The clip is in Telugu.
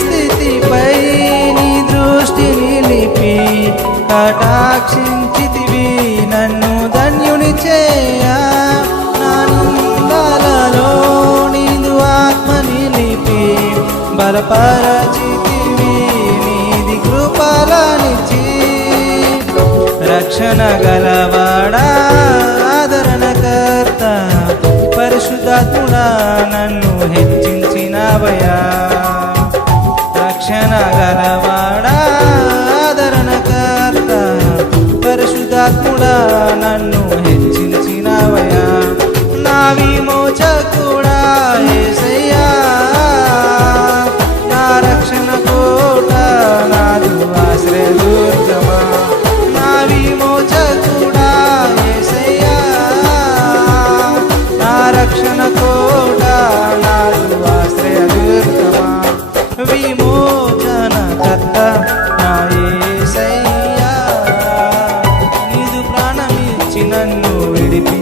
స్థితిపై నీ దృష్టి నిలిపి కటాక్షించితివి నన్ను ధన్యుని చేయ నా నిందలలో నీదు ఆత్మ నిలిపి బలపరచితివి నీది కృపలనిచి రక్షణ గలవాడా ఆదరణకర్త పరిశుద్ధాత్ముడా నన్ను హెచ్చించినవయా రక్షణ గలవాడా ఆదరణకర్త పరిశుద్ధాత్ముడా నన్ను హెచ్చించినవయా నా విమోచకుడా యేసయ్యా నా రక్షణ కోట నాదు ఆశ్రయదుర్గమా నా విమోచకుడా యేసయ్యా నా రక్షణ కోట నాదు ఆశ్రయదుర్గమా విమోచనకర్త నా యేసయ్యా నీదు ప్రాణమిచ్చి నన్ను విడిపి